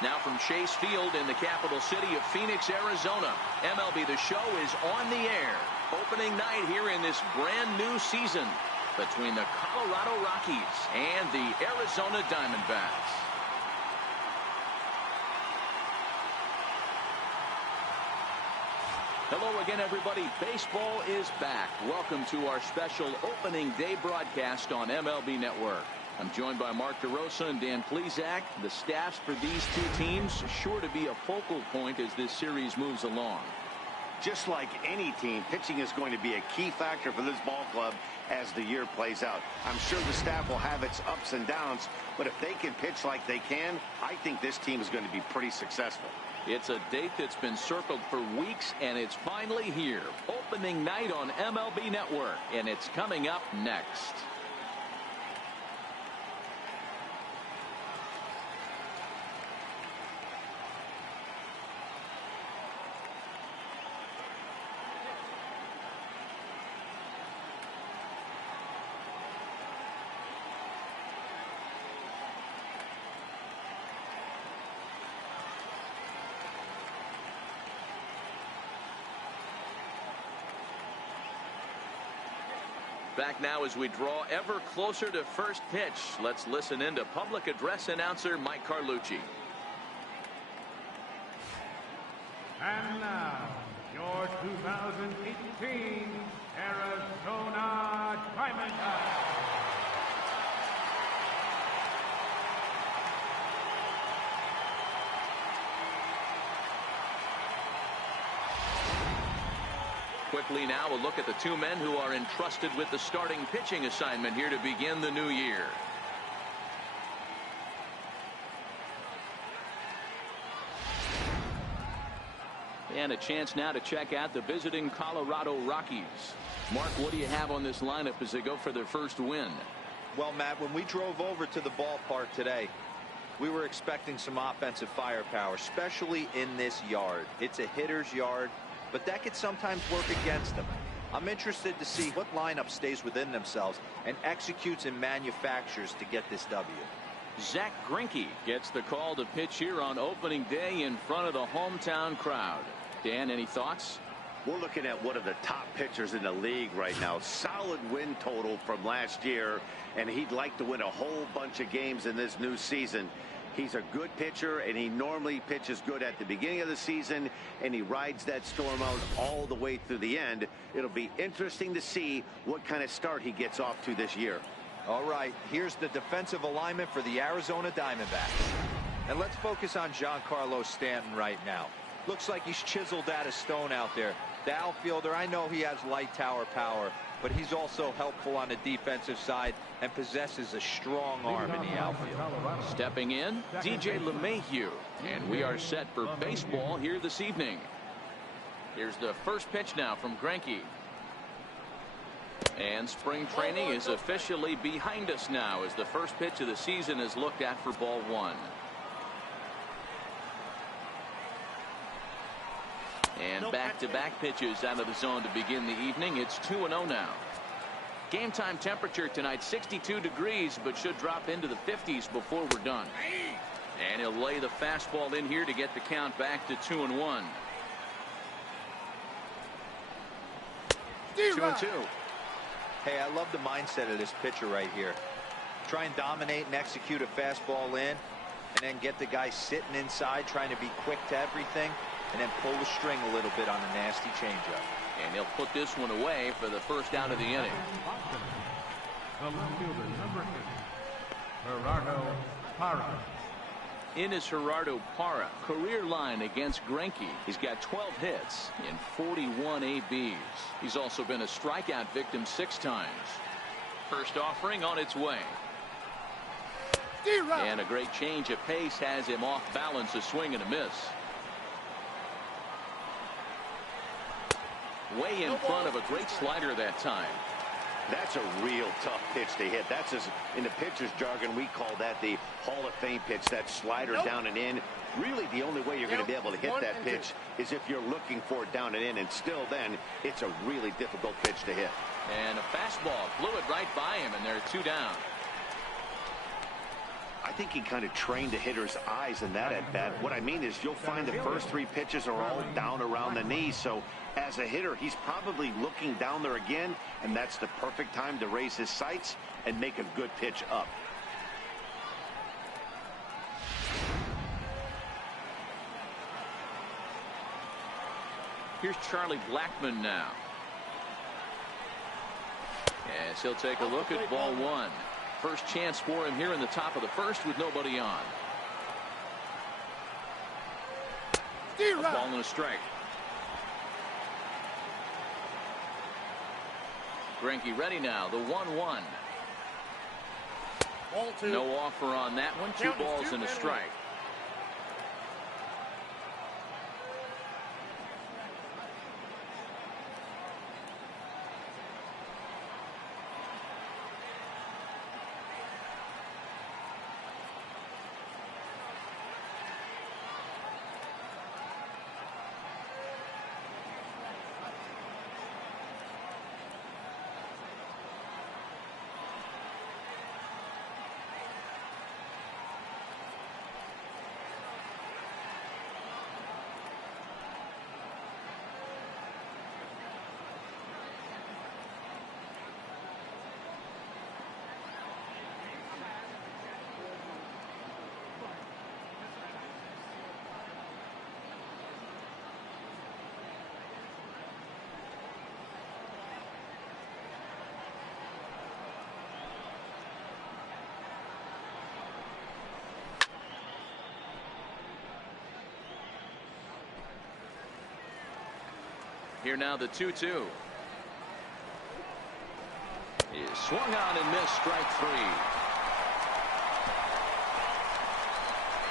Now from Chase Field in the capital city of Phoenix, Arizona, MLB The Show is on the air. Opening night here in this brand new season between the Colorado Rockies and the Arizona Diamondbacks. Hello again, everybody. Baseball is back. Welcome to our special opening day broadcast on MLB Network. I'm joined by Mark DeRosa and Dan Plesac. The staffs for these two teams sure to be a focal point as this series moves along. Just like any team, pitching is going to be a key factor for this ball club as the year plays out. I'm sure the staff will have its ups and downs, but if they can pitch like they can, I think this team is going to be pretty successful. It's a date that's been circled for weeks, and it's finally here. Opening night on MLB Network, and it's coming up next. Back now as we draw ever closer to first pitch. Let's listen in to public address announcer Mike Carlucci. And now, your 2018 Arizona Diamondbacks. Quickly now, a look at the two men who are entrusted with the starting pitching assignment here to begin the new year. And a chance now to check out the visiting Colorado Rockies. Mark, what do you have on this lineup as they go for their first win? Well, Matt, when we drove over to the ballpark today, we were expecting some offensive firepower, especially in this yard. It's a hitter's yard, but that could sometimes work against them. I'm interested to see what lineup stays within themselves and executes and manufactures to get this W. Zach Greinke gets the call to pitch here on opening day in front of the hometown crowd. Dan, any thoughts? We're looking at one of the top pitchers in the league right now. Solid win total from last year, and he'd like to win a whole bunch of games in this new season. He's a good pitcher, and he normally pitches good at the beginning of the season, and he rides that storm out all the way through the end. It'll be interesting to see what kind of start he gets off to this year. All right, here's the defensive alignment for the Arizona Diamondbacks. And let's focus on Giancarlo Stanton right now. Looks like he's chiseled out of stone out there. The outfielder, I know he has light tower power, but he's also helpful on the defensive side and possesses a strong arm in the outfield. Stepping in, DJ LeMahieu, and we are set for baseball here this evening. Here's the first pitch now from Greinke. And spring training is officially behind us now as the first pitch of the season is looked at for ball one. And back-to-back pitches out of the zone to begin the evening. It's 2-0 now. Game time temperature tonight 62 degrees, but should drop into the 50s before we're done. And he'll lay the fastball in here to get the count back to 2-1. 2-2. Hey, I love the mindset of this pitcher right here. Try and dominate and execute a fastball in, and then get the guy sitting inside trying to be quick to everything, and then pull the string a little bit on a nasty changeup. And he'll put this one away for the first out of the inning. The left fielder, number 8, Gerardo Parra. In is Gerardo Parra. Career line against Greinke. He's got 12 hits in 41 ABs. He's also been a strikeout victim 6 times. First offering on its way. And a great change of pace has him off balance, a swing and a miss. Way in front of a great slider that time. That's a real tough pitch to hit. That's just, in the pitcher's jargon, we call that the Hall of Fame pitch. That slider down and in. Really, the only way you're going to be able to hit that pitch is if you're looking for it down and in. And still then, it's a really difficult pitch to hit. And a fastball blew it right by him, and there are 2 down. I think he kind of trained the hitter's eyes in that at bat. What I mean is you'll find the first 3 pitches are all down around the knee. So as a hitter, he's probably looking down there again, and that's the perfect time to raise his sights and make a good pitch up. Here's Charlie Blackmon now. Yes, he'll take a look at ball 1. First chance for him here in the top of the first with nobody on. A ball and a strike. Greinke ready now. The 1-1. No offer on that one. 2 balls and a strike. Here now the 2-2. Is swung on and missed. Strike 3.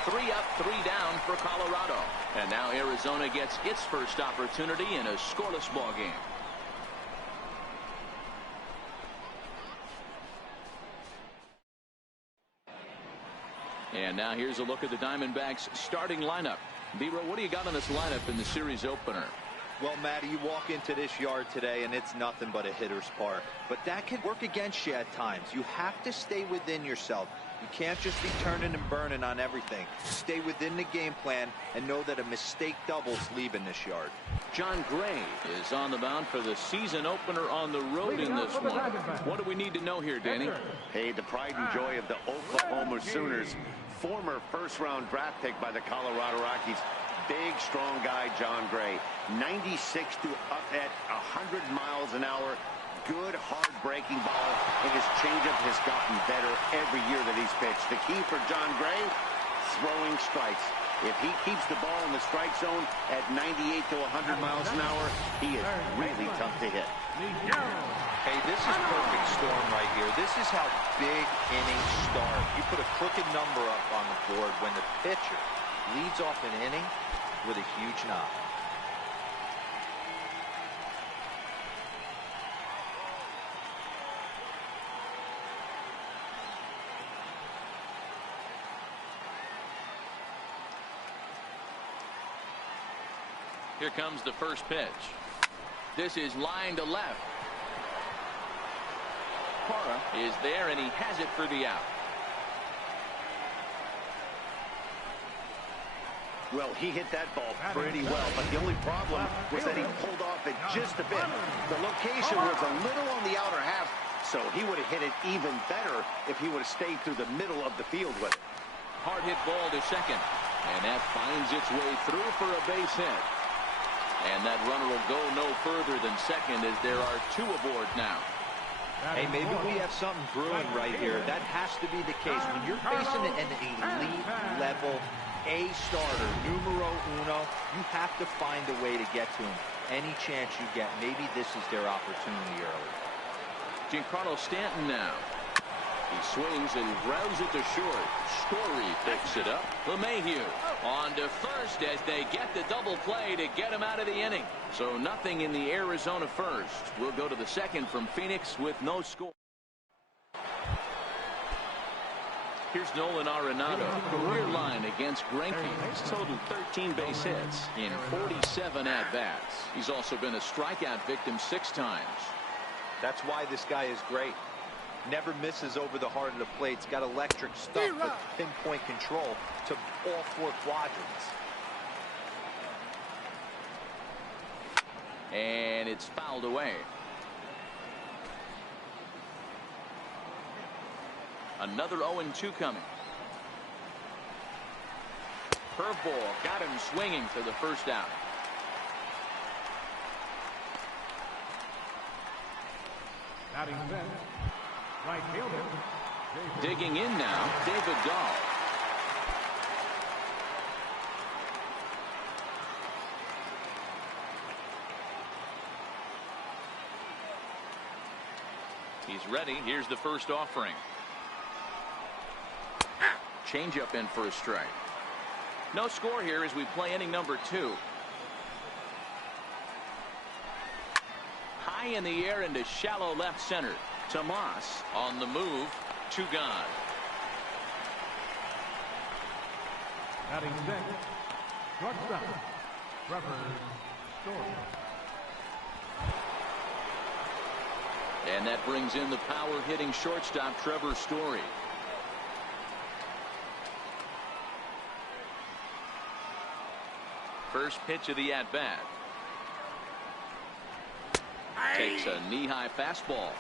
3 up, 3 down for Colorado. And now Arizona gets its first opportunity in a scoreless ball game. And now here's a look at the Diamondbacks starting lineup. B-Row, what do you got on this lineup in the series opener? Well, Matty, you walk into this yard today and it's nothing but a hitter's park. But that can work against you at times. You have to stay within yourself. You can't just be turning and burning on everything. Stay within the game plan and know that a mistake doubles leaving this yard. John Gray is on the mound for the season opener on the road in this one. What do we need to know here, Danny? Hey, the pride and joy of the Oklahoma Sooners. Former first-round draft pick by the Colorado Rockies. Big, strong guy, John Gray. 96 to up at 100 miles an hour. Good, hard-breaking ball, and his changeup has gotten better every year that he's pitched. The key for John Gray, throwing strikes. If he keeps the ball in the strike zone at 98 to 100 miles an hour, he is really tough to hit. Hey, this is perfect storm right here. This is how big innings start. You put a crooked number up on the board when the pitcher leads off an inning with a huge knock. Here comes the first pitch. This is line to left. Parra is there, and he has it for the out. Well, he hit that ball pretty well, but the only problem was that he pulled off it just a bit. The location was a little on the outer half, so he would have hit it even better if he would have stayed through the middle of the field with it. Hard hit ball to second, and that finds its way through for a base hit. And that runner will go no further than second as there are 2 aboard now. Hey, maybe we have something brewing right here. That has to be the case. When you're facing an elite level A starter, numero uno, you have to find a way to get to him. Any chance you get, maybe this is their opportunity early. Giancarlo Stanton now. He swings and grounds it to short. Story picks it up. LeMahieu on to first as they get the double play to get him out of the inning. So nothing in the Arizona first. We'll go to the second from Phoenix with no score. Here's Nolan Arenado, career line against Greinke. He's totaled 13 base hits in 47 at-bats. He's also been a strikeout victim 6 times. That's why this guy is great. Never misses over the heart of the plate. He's got electric stuff with pinpoint control to all 4 quadrants. And it's fouled away. Another 0-2 coming. Curveball got him swinging for the first out. Batting fifth, right fielder. Digging in now, David Dahl. He's ready. Here's the first offering. Changeup in for a strike. No score here as we play inning number 2. High in the air into shallow left center. Tomas on the move. 2 gone. Batting sixth, shortstop, Trevor Story. And that brings in the power hitting shortstop Trevor Story. First pitch of the at-bat. Takes a knee-high fastball.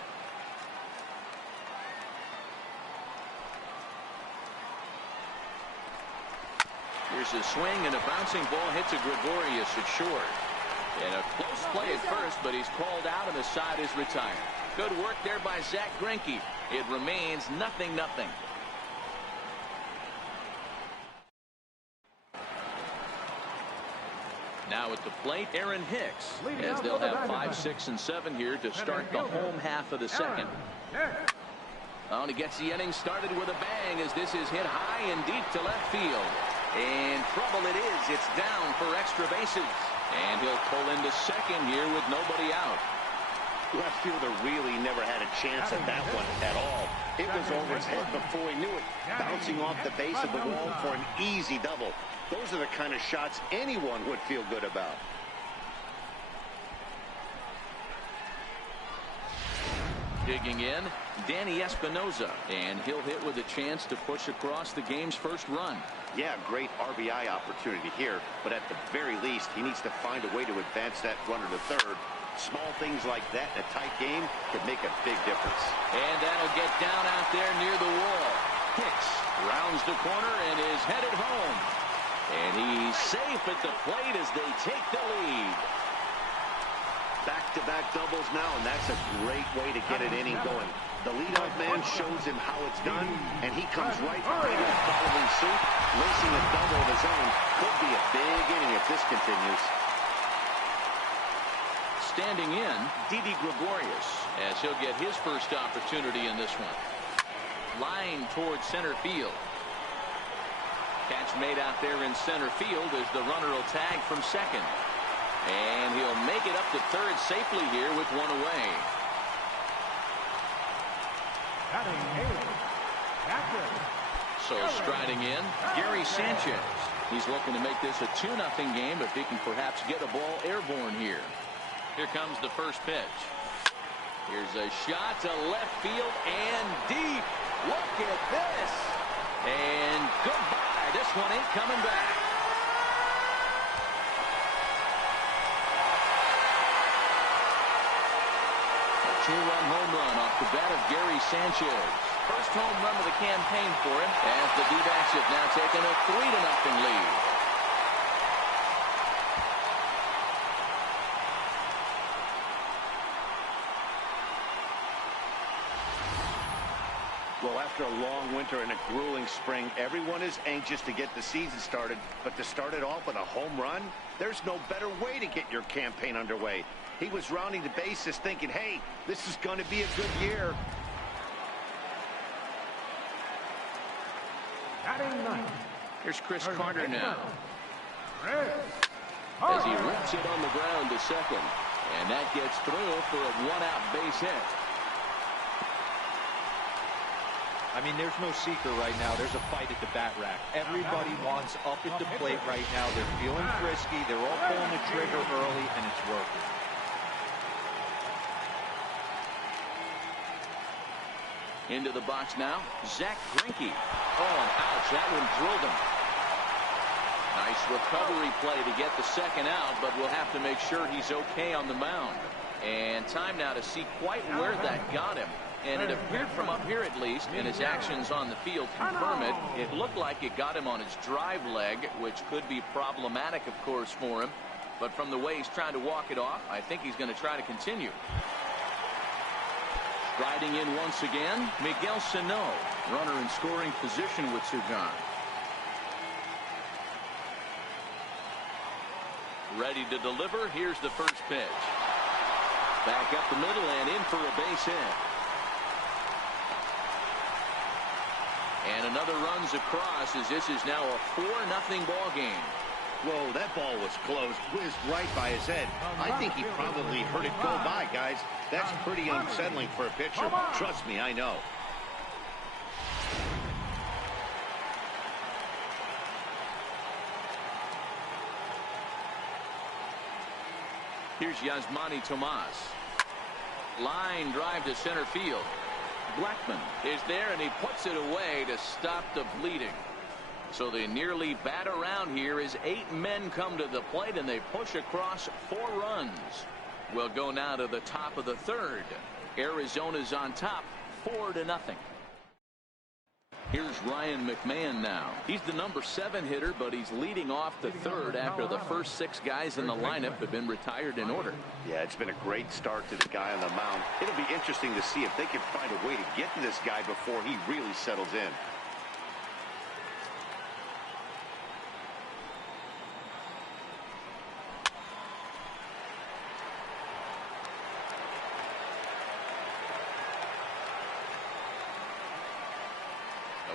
Here's a swing and a bouncing ball hits a Gregorius at short. And a close play at first, but he's called out and the side is retired. Good work there by Zach Greinke. It remains 0-0. Now at the plate, Aaron Hicks, as they'll have 5, 6, and 7 here to start the home half of the second. Oh, and he gets the inning started with a bang as this is hit high and deep to left field. And trouble it is. It's down for extra bases. And he'll pull into second here with nobody out. Left fielder really never had a chance at that one at all. It was over his head before he knew it. Bouncing off the base of the wall for an easy double. Those are the kind of shots anyone would feel good about. Digging in, Danny Espinosa, and he'll hit with a chance to push across the game's first run. Yeah, great RBI opportunity here, but at the very least, he needs to find a way to advance that runner to third. Small things like that in a tight game could make a big difference. And that'll get down out there near the wall. Hicks rounds the corner and is headed home. And he's safe at the plate as they take the lead. Back-to-back doubles now, and that's a great way to get an inning going. The leadoff man shows him how it's done, and he comes right behind him following suit, lacing a double of his own. Could be a big inning if this continues. Standing in, Didi Gregorius, as he'll get his first opportunity in this one. Line towards center field. Catch made out there in center field as the runner will tag from second. And he'll make it up to third safely here with one away. So striding in, Gary Sanchez. He's looking to make this a 2-0 game if he can perhaps get a ball airborne here. Here comes the first pitch. Here's a shot to left field and deep. Look at this. And goodbye. This one ain't coming back. A 2-run home run off the bat of Gary Sanchez. First home run of the campaign for him as the D-backs have now taken a 3-0 lead. Well, after a long winter and a grueling spring, everyone is anxious to get the season started. But to start it off with a home run, there's no better way to get your campaign underway. He was rounding the bases thinking, hey, this is going to be a good year. Here's Chris Carter now. As he rips it on the ground to second. And that gets through for a one-out base hit. I mean, there's no secret right now. There's a fight at the bat rack. Everybody wants up at the plate right now. They're feeling frisky. They're all pulling the trigger early, and it's working. Into the box now, Zach Greinke. Oh, and ouch, that one drilled him. Nice recovery play to get the second out, but we'll have to make sure he's okay on the mound. And time now to see quite where that got him. And it appeared from up here at least, and his actions on the field confirm it. It looked like it got him on his drive leg, which could be problematic, of course, for him. But from the way he's trying to walk it off, I think he's going to try to continue. Striding in once again, Miguel Sano, runner in scoring position with Sugan. Ready to deliver. Here's the first pitch. Back up the middle and in for a base hit. And another runs across as this is now a 4-0 ball game. Whoa, that ball was close, whizzed right by his head. I think he probably heard it go by, guys. That's pretty unsettling for a pitcher. Trust me, I know. Here's Yasmani Tomas. Line drive to center field. Blackman is there, and he puts it away to stop the bleeding. So they nearly bat around here as 8 men come to the plate, and they push across 4 runs. We'll go now to the top of the third. Arizona's on top, 4-0. Here's Ryan McMahon now. He's the number 7 hitter, but he's leading off the third after the first 6 guys in the lineup have been retired in order. Yeah, it's been a great start to the guy on the mound. It'll be interesting to see if they can find a way to get to this guy before he really settles in.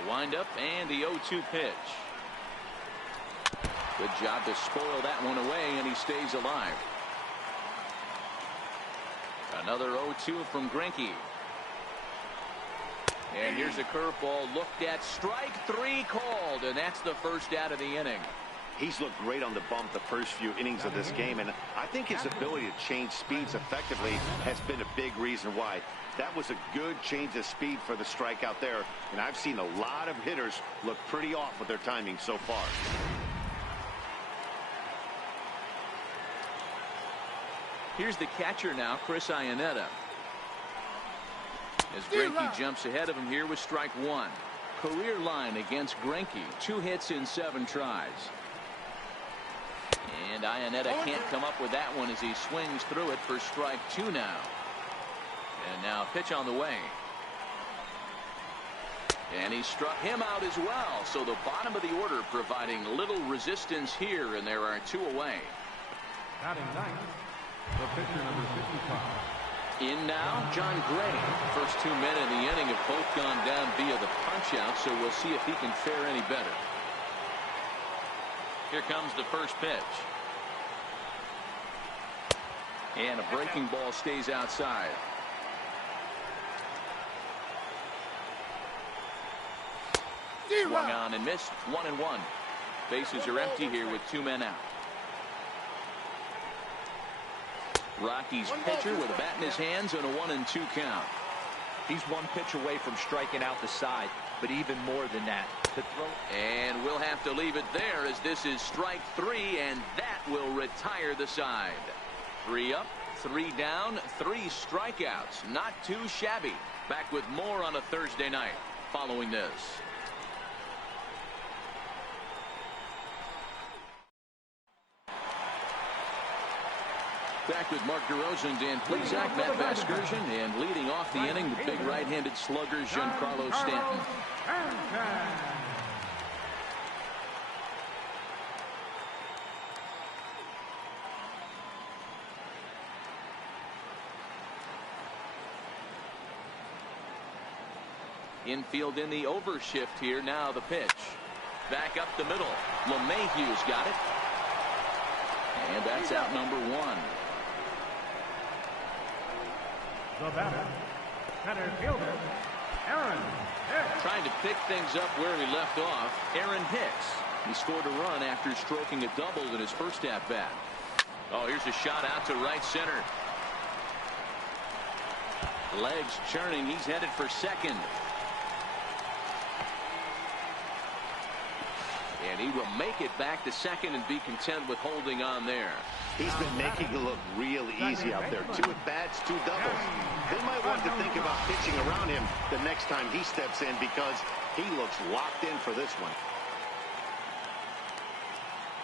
Windup and the 0-2 pitch. Good job to spoil that one away, and he stays alive. Another 0-2 from Greinke. And here's a curveball looked at. Strike 3 called, and that's the first out of the inning. He's looked great on the bump the first few innings of this game, and I think his ability to change speeds effectively has been a big reason why. That was a good change of speed for the strikeout there, and I've seen a lot of hitters look pretty off with their timing so far. Here's the catcher now, Chris Iannetta. As Greinke jumps ahead of him here with strike 1. Career line against Greinke, 2 hits in 7 tries. And Iannetta can't come up with that one as he swings through it for strike 2 now. And now pitch on the way. And he struck him out as well. So the bottom of the order providing little resistance here, and there are 2 away. Batting ninth, the pitcher number 55. In now, John Gray. First 2 men in the inning have both gone down via the punch out, so we'll see if he can fare any better. Here comes the first pitch. And a breaking ball stays outside. Swung on and missed. 1-1. Bases are empty here with 2 men out. Rockies pitcher with a bat in his hands and a 1-2 count. He's 1 pitch away from striking out the side, but even more than that, the throw. And we'll have to leave it there as this is strike 3, and that will retire the side. 3 up, 3 down, 3 strikeouts. Not too shabby. Back with more on a Thursday night following this. Back with Mark DeRosa and Dan Plesac, Matt Vasgersian, and leading off the inning, the big right-handed slugger, Giancarlo Stanton. Infield in the overshift here. Now the pitch. Back up the middle. LeMahieu's got it. And that's out number 1. The batter, center fielder, Aaron Hicks. Trying to pick things up where he left off, Aaron Hicks. He scored a run after stroking a double in his first at-bat. Oh, here's a shot out to right center. Legs churning. He's headed for second. And he will make it back to second and be content with holding on there. He's been making it look real easy out there. 2 at-bats, 2 doubles. They might want to think about pitching around him the next time he steps in because he looks locked in for this one.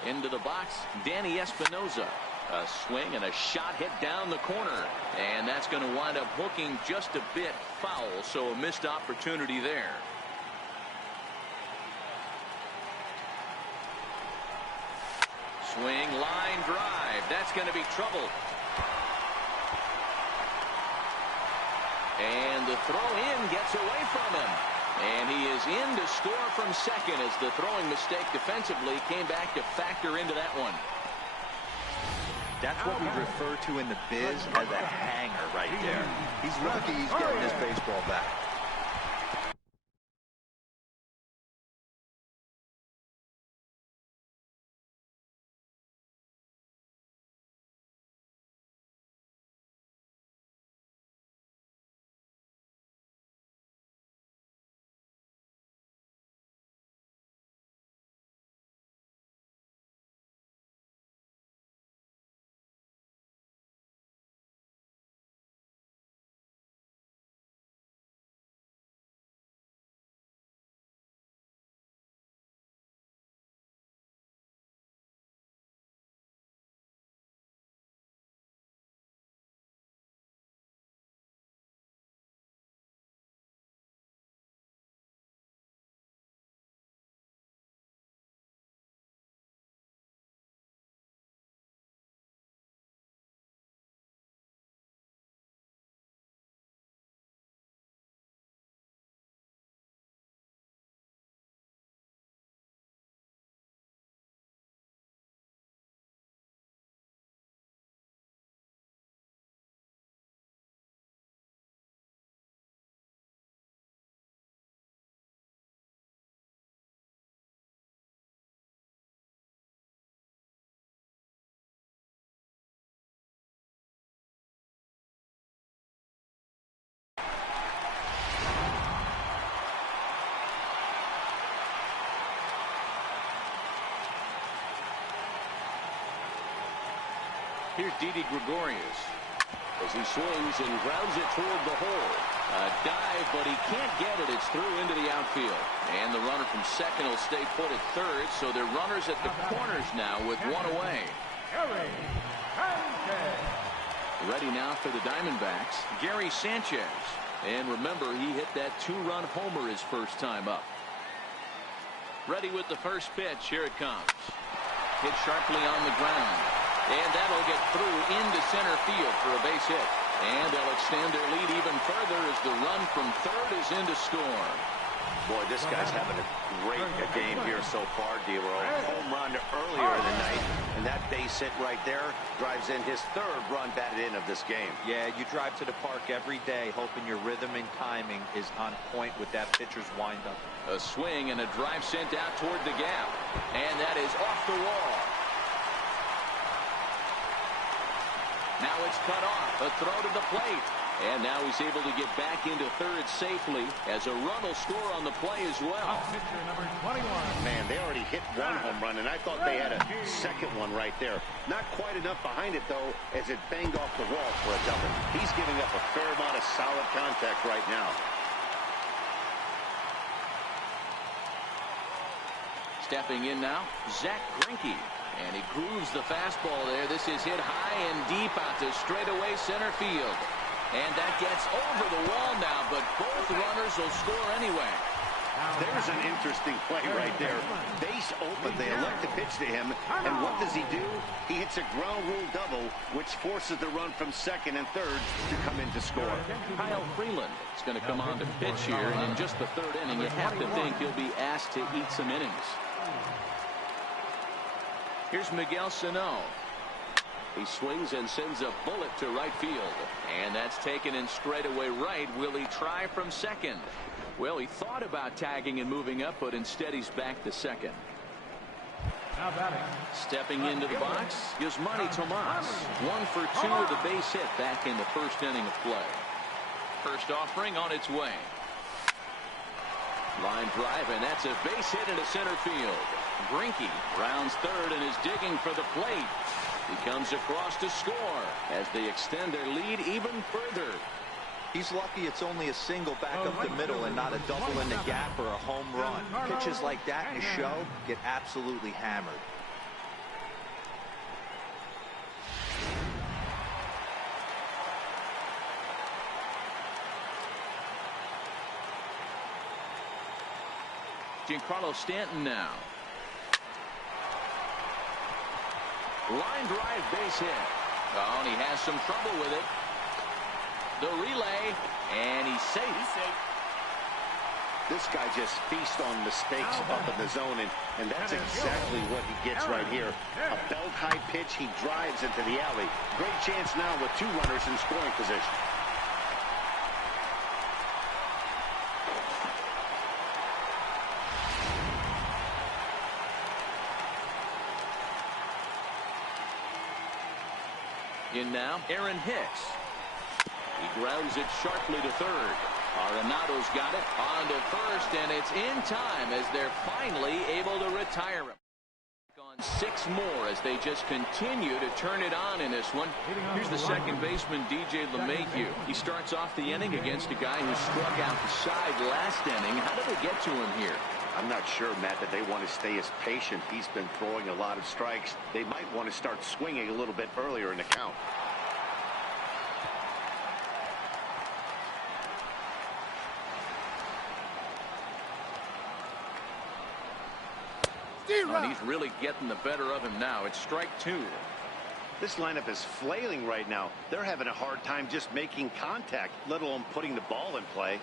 Into the box, Danny Espinoza. A swing and a shot hit down the corner. And that's going to wind up hooking just a bit foul, so a missed opportunity there. Swing, line drive. That's going to be trouble. And the throw in gets away from him. And he is in to score from second as the throwing mistake defensively came back to factor into that one. That's what we refer to in the biz as a hanger right there. He's lucky he's getting this baseball back. Here's Didi Gregorius as he swings and grounds it toward the hole. A dive, but he can't get it. It's through into the outfield. And the runner from second will stay put at third, so they're runners at the corners now with one away. Ready now for the Diamondbacks, Gary Sanchez. And remember, he hit that 2-run homer his first time up. Ready with the first pitch. Here it comes. Hit sharply on the ground. And that'll get through into center field for a base hit. And they'll extend their lead even further as the run from third is in to score. Boy, this guy's having a great game here so far, D-Row. Home run earlier in the night, and that base hit right there drives in his 3rd run batted in of this game. Yeah, you drive to the park every day hoping your rhythm and timing is on point with that pitcher's windup. A swing and a drive sent out toward the gap. And that is off the wall. Now it's cut off. A throw to the plate. And now he's able to get back into third safely as a run will score on the play as well. Pitcher number 21. Man, they already hit 1 home run, and I thought they had a second one right there. Not quite enough behind it, though, as it banged off the wall for a double. He's giving up a fair amount of solid contact right now. Stepping in now, Zach Greinke. And he grooves the fastball there. This is hit high and deep out to straightaway center field. And that gets over the wall now, but both runners will score anyway. There's an interesting play right there. Base open. They elect to pitch to him. And what does he do? He hits a ground rule double, which forces the run from second and third to come in to score. Kyle Freeland is going to come on to pitch here. And in just the 3rd inning, you have to think he'll be asked to eat some innings. Here's Miguel Sano. He swings and sends a bullet to right field. And that's taken in straightaway right. Will he try from second? Well, he thought about tagging and moving up, but instead he's back to second. Now batting. Stepping into the box, Yasmani Tomas. 1 for 2 with a base hit back in the 1st inning of play. First offering on its way. Line drive, and that's a base hit into center field. Greinke rounds third and is digging for the plate. He comes across to score as they extend their lead even further. He's lucky it's only a single back up the middle and not a double in the gap or a home run. Pitches like that in a show get absolutely hammered. Giancarlo Stanton now. Line drive, base hit. Oh, and he has some trouble with it. The relay, and he's safe. This guy just feasts on mistakes up in the zone, and that's exactly what he gets right here. A belt-high pitch, he drives into the alley. Great chance now with 2 runners in scoring position. In now, Aaron Hicks. He grounds it sharply to third. Arenado's got it on to first, and it's in time as they're finally able to retire him. On 6 more as they just continue to turn it on in this one. Here's the second baseman, DJ LeMahieu. He starts off the inning against a guy who struck out the side last inning. How did they get to him here? I'm not sure, Matt, that they want to stay as patient. He's been throwing a lot of strikes. They might want to start swinging a little bit earlier in the count. And he's really getting the better of him now. It's strike 2. This lineup is flailing right now. They're having a hard time just making contact, let alone putting the ball in play.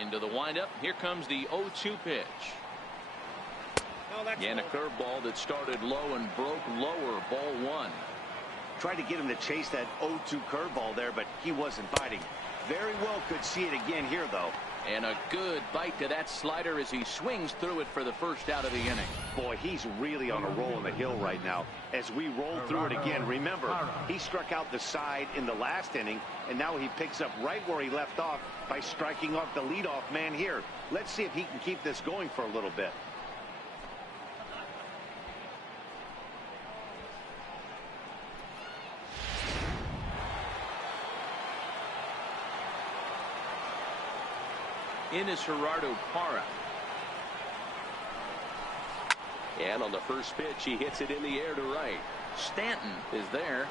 Into the windup. Here comes the 0-2 pitch. And a curveball that started low and broke lower. Ball 1. Tried to get him to chase that 0-2 curveball there, but he wasn't biting. Very well could see it again here, though. And a good bite to that slider as he swings through it for the first out of the inning. Boy, he's really on a roll in the hill right now. As we roll through it again, remember, he struck out the side in the last inning, and now he picks up right where he left off by striking off the leadoff man here. Let's see if he can keep this going for a little bit. In is Gerardo Parra. And on the first pitch, he hits it in the air to right. Stanton is there.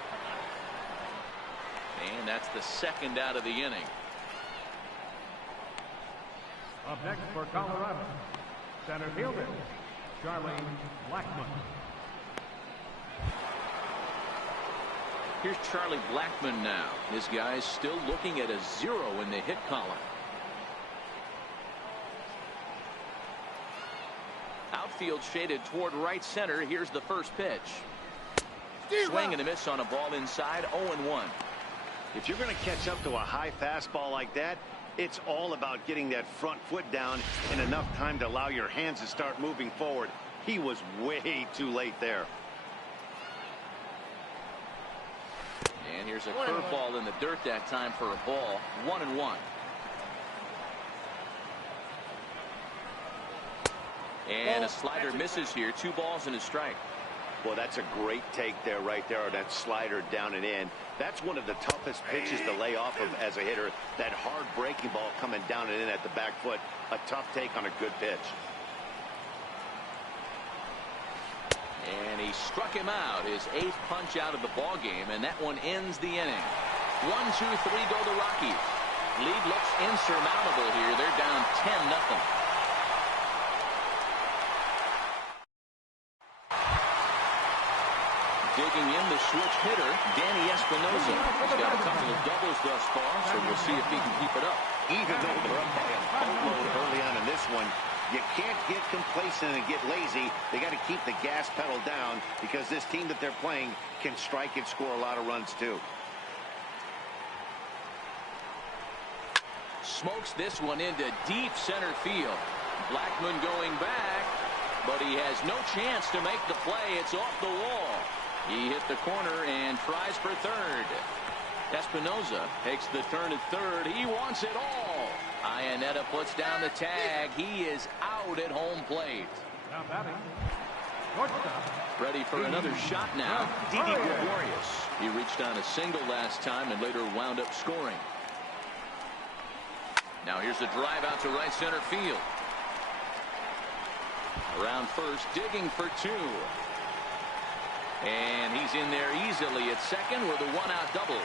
And that's the second out of the inning. Up next for Colorado, center fielder, Charlie Blackmon. Here's Charlie Blackmon now. This guy's still looking at a 0 in the hit column. Outfield shaded toward right center. Here's the first pitch. Swing and a miss on a ball inside. 0-1. If you're going to catch up to a high fastball like that, it's all about getting that front foot down in enough time to allow your hands to start moving forward. He was way too late there. And here's a curveball in the dirt that time for a ball. 1-1. And a slider misses here. 2 balls and a strike. Well, that's a great take there, right there, that slider down and in. That's one of the toughest pitches to lay off of as a hitter. That hard breaking ball coming down and in at the back foot. A tough take on a good pitch. And he struck him out. His 8th punch out of the ball game, and that one ends the inning. 1, 2, 3 go the Rockies. Lead looks insurmountable here. They're down 10-0. Digging in the switch hitter, Danny Espinosa. He's got a couple of doubles thus far, so we'll see if he can keep it up. Even though they're up by a boatload early on in this one, you can't get complacent and get lazy. They got to keep the gas pedal down because this team that they're playing can strike and score a lot of runs too. Smokes this one into deep center field. Blackmon going back, but he has no chance to make the play. It's off the wall. He hit the corner and tries for third. Espinoza takes the turn at third. He wants it all. Iannetta puts down the tag. He is out at home plate. Now batting, shortstop. Ready for another shot now. Didi Gregorius. He reached on a single last time and later wound up scoring. Now here's a drive out to right center field. Around first, digging for two. And he's in there easily at second with a one-out double.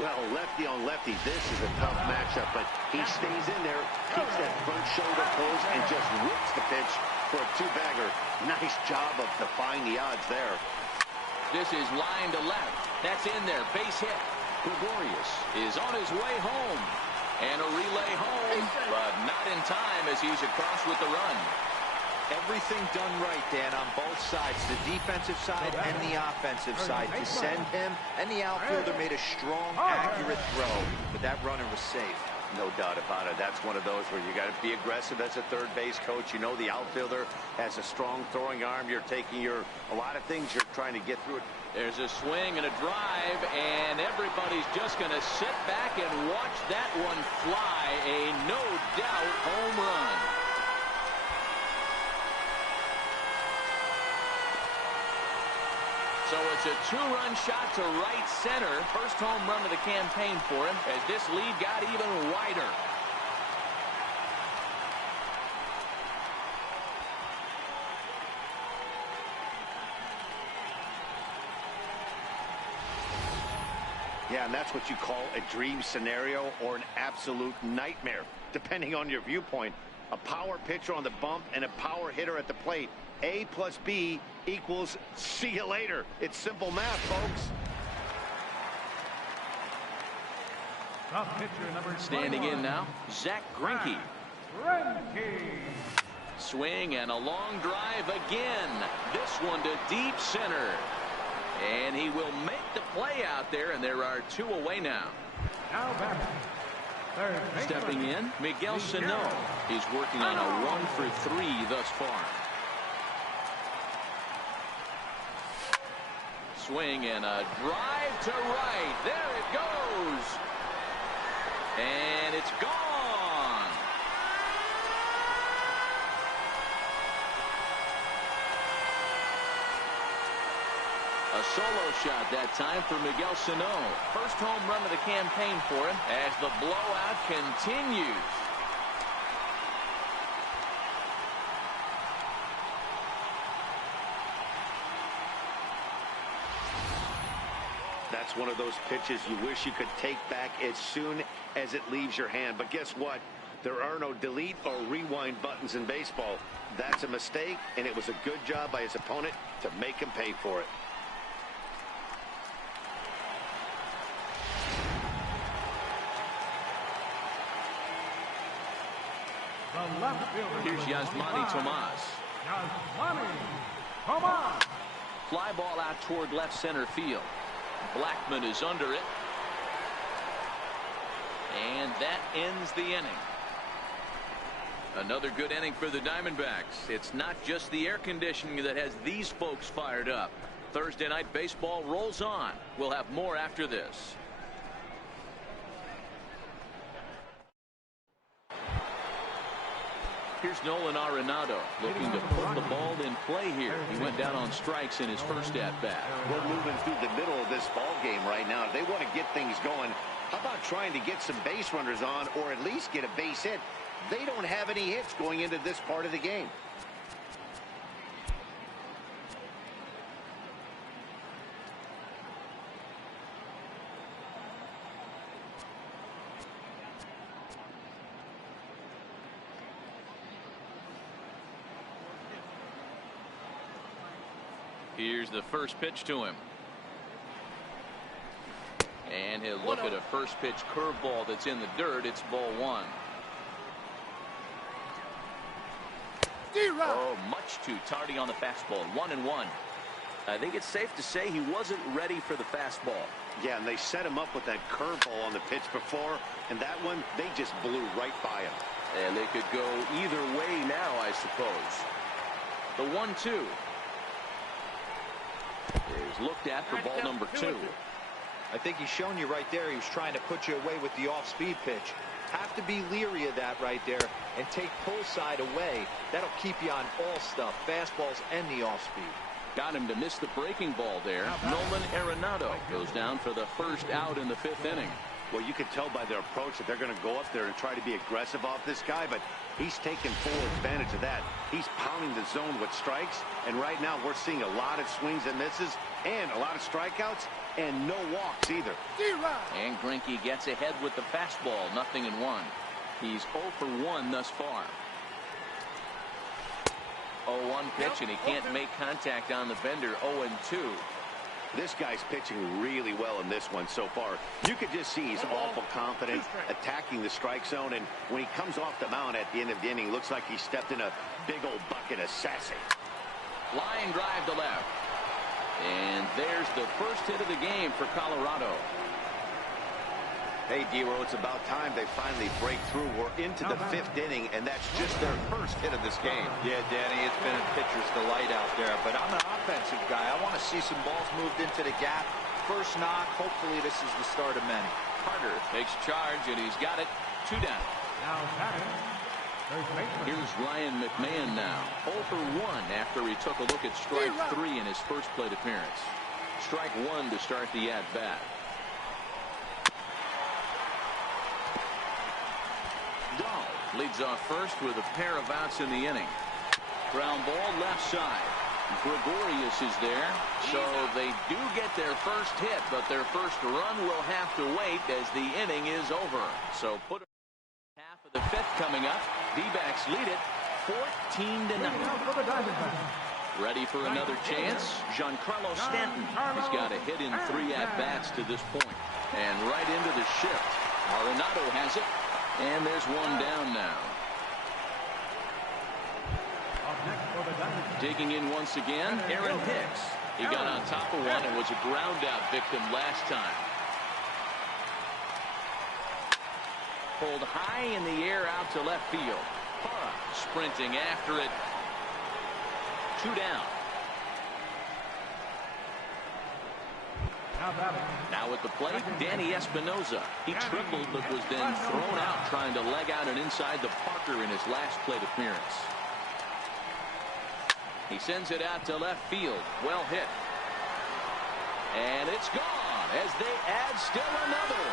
Well, lefty on lefty, this is a tough matchup, but he stays in there, keeps that front shoulder close, and just whips the pitch for a two-bagger. Nice job of defying the odds there. This is line to left. That's in there. Base hit. Gregorius is on his way home. And a relay home, but not in time as he's across with the run. Everything done right, Dan, on both sides, the defensive side and the offensive side, to send him, and the outfielder made a strong, accurate throw, but that runner was safe. No doubt about it. That's one of those where you got to be aggressive as a third base coach. You know the outfielder has a strong throwing arm. You're taking a lot of things you're trying to get through it. There's a swing and a drive, and everybody's just going to sit back and watch that one fly. A no-doubt home run. So it's a two-run shot to right center. First home run of the campaign for him as this lead got even wider. Yeah, and that's what you call a dream scenario or an absolute nightmare, depending on your viewpoint. A power pitcher on the bump and a power hitter at the plate. A plus B equals see you later. It's simple math, folks. Top pitcher number Standing in now, Zach Greinke. Swing and a long drive again. This one to deep center. And he will make the play out there, and there are two away now. Now back. Third Stepping in, Miguel Sano. He's working on a 1-for-3 thus far. Swing and a drive to right. There it goes. And it's gone. A solo shot that time for Miguel Sano. First home run of the campaign for him as the blowout continues. That's one of those pitches you wish you could take back as soon as it leaves your hand. But guess what? There are no delete or rewind buttons in baseball. That's a mistake, and it was a good job by his opponent to make him pay for it. Here's Yasmani Tomas. Fly ball out toward left center field. Blackman is under it. And that ends the inning. Another good inning for the Diamondbacks. It's not just the air conditioning that has these folks fired up. Thursday night baseball rolls on. We'll have more after this. Here's Nolan Arenado looking to put the ball in play here. He went down on strikes in his first at-bat. We're moving through the middle of this ball game right now. If they want to get things going, how about trying to get some base runners on or at least get a base hit? They don't have any hits going into this part of the game. Here's the first pitch to him. And he'll look at a first pitch curveball that's in the dirt. It's ball one. Oh, much too tardy on the fastball. 1-1. I think it's safe to say he wasn't ready for the fastball. Yeah, and they set him up with that curveball on the pitch before, and that one, they just blew right by him. And they could go either way now, I suppose. The 1-2. is looked at for ball number 2. I think he's shown you right there he was trying to put you away with the off-speed pitch. Have to be leery of that right there and take pull side away. That'll keep you on all stuff, fastballs and the off-speed. Got him to miss the breaking ball there. Nolan Arenado goes down for the first out in the 5th inning. Well, you can tell by their approach that they're going to go up there and try to be aggressive off this guy, but he's taking full advantage of that. He's pounding the zone with strikes, and right now we're seeing a lot of swings and misses and a lot of strikeouts and no walks either. And Greinke gets ahead with the fastball, 0-1. He's 0 for 1 thus far. 0-1 pitch, and he can't make contact on the bender. 0-2. This guy's pitching really well in this one so far. You could just see he's awful confident attacking the strike zone, and when he comes off the mound at the end of the inning, looks like he stepped in a big old bucket of sassy. Line drive to left. And there's the first hit of the game for Colorado. Hey, D-Ro, it's about time they finally break through. We're into the 5th inning, and that's just their first hit of this game. Yeah, Danny, it's been a pitcher's delight out there, but I'm an offensive guy. I want to see some balls moved into the gap. First knock, hopefully this is the start of many. Carter takes charge, and he's got it. 2 down. Now batting, third baseman. Here's Ryan McMahon now. 0 for 1 after he took a look at strike 3 in his first plate appearance. Strike 1 to start the at-bat. Dahl leads off first with a pair of outs in the inning. Ground ball left side. Gregorius is there, so they do get their first hit, but their first run will have to wait as the inning is over. So put half of the 5th coming up. D-backs lead it 14-0. Ready for another chance. Giancarlo Stanton. He's got a hit in 3 at-bats to this point. And right into the shift. Arenado has it. And there's 1 down now. Digging in once again, Aaron Hicks. He got on top of one and was a ground out victim last time. Pulled high in the air out to left field. Parra sprinting after it. 2 down. Now at the plate, Danny Espinosa. He tripled but was then thrown out trying to leg out and inside the Parker in his last plate appearance. He sends it out to left field. Well hit. And it's gone as they add still another.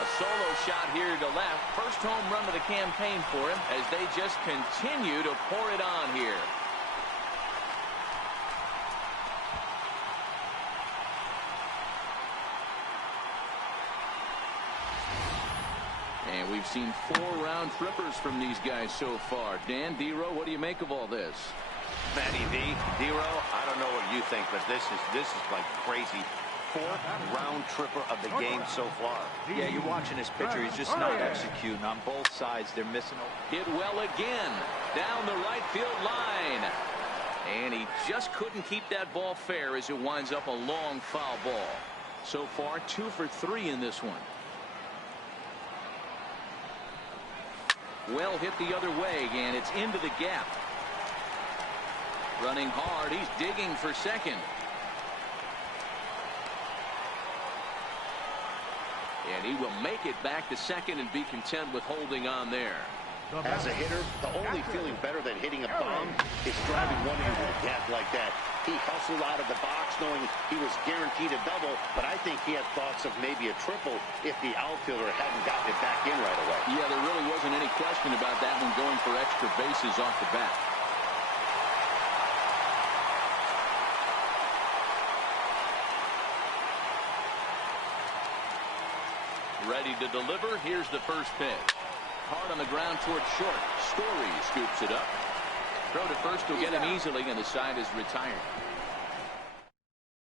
A solo shot here to left. First home run of the campaign for him as they just continue to pour it on here. And we've seen 4 round trippers from these guys so far. Dan, D-Ro, what do you make of all this? Matty V, D-Ro, I don't know what you think, but this is like crazy. 4th round tripper of the game so far. Yeah, you're watching this pitcher. He's just not executing on both sides. They're missing. Hit well again down the right field line. And he just couldn't keep that ball fair as it winds up a long foul ball. So far, 2 for 3 in this one. Well hit the other way, and it's into the gap. Running hard, he's digging for second. And he will make it back to second and be content with holding on there. As a hitter, the only feeling better than hitting a bomb is driving one into the gap like that. He hustled out of the box knowing he was guaranteed a double, but I think he had thoughts of maybe a triple if the outfielder hadn't gotten it back in right away. Yeah, there really wasn't any question about that one going for extra bases off the bat. Ready to deliver. Here's the first pitch. Hard on the ground toward short. Story scoops it up. Throw to first will get him easily, and the side is retired.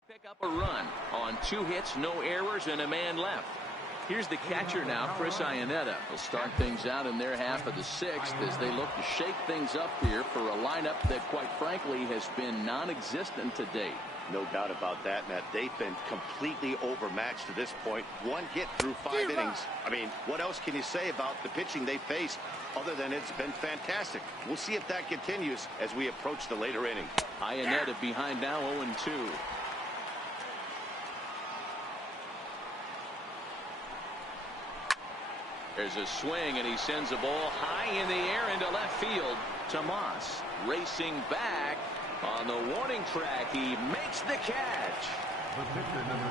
Pick up a run on 2 hits, no errors, and a man left. Here's the catcher now, Chris Iannetta. Will start things out in their half of the 6th as they look to shake things up here for a lineup that, quite frankly, has been non-existent to date. No doubt about that, Matt. They've been completely overmatched to this point. One hit through 5 innings. I mean, what else can you say about the pitching they faced other than it's been fantastic? We'll see if that continues as we approach the later inning. LATINOHEAt behind now 0-2. There's a swing, and he sends a ball high in the air into left field. Tomas racing back on the warning track. He makes the catch. The pitcher, number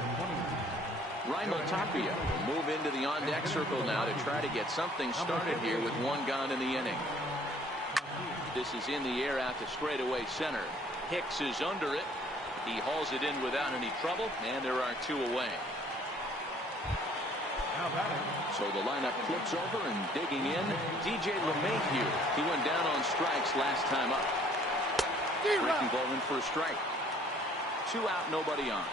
20. LATINOHEAt will move into the on-deck circle now to try to get something started here with 1 gone in the inning. This is in the air out to straightaway center. Hicks is under it. He hauls it in without any trouble, and there are 2 away. So the lineup flips over, and digging in, DJ LeMahieu. He went down on strikes last time up. Breaking ball in for a strike. 2 out, nobody on.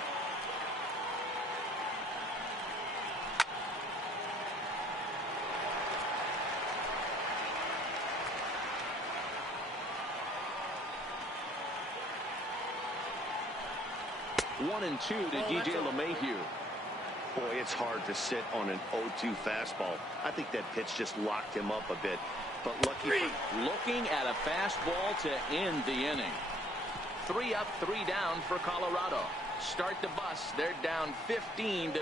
One and 2 to DJ LeMahieu. Boy, it's hard to sit on an 0-2 fastball. I think that pitch just locked him up a bit. But looking at a fastball to end the inning. 3 up, 3 down for Colorado. Start the bus. They're down 15-0.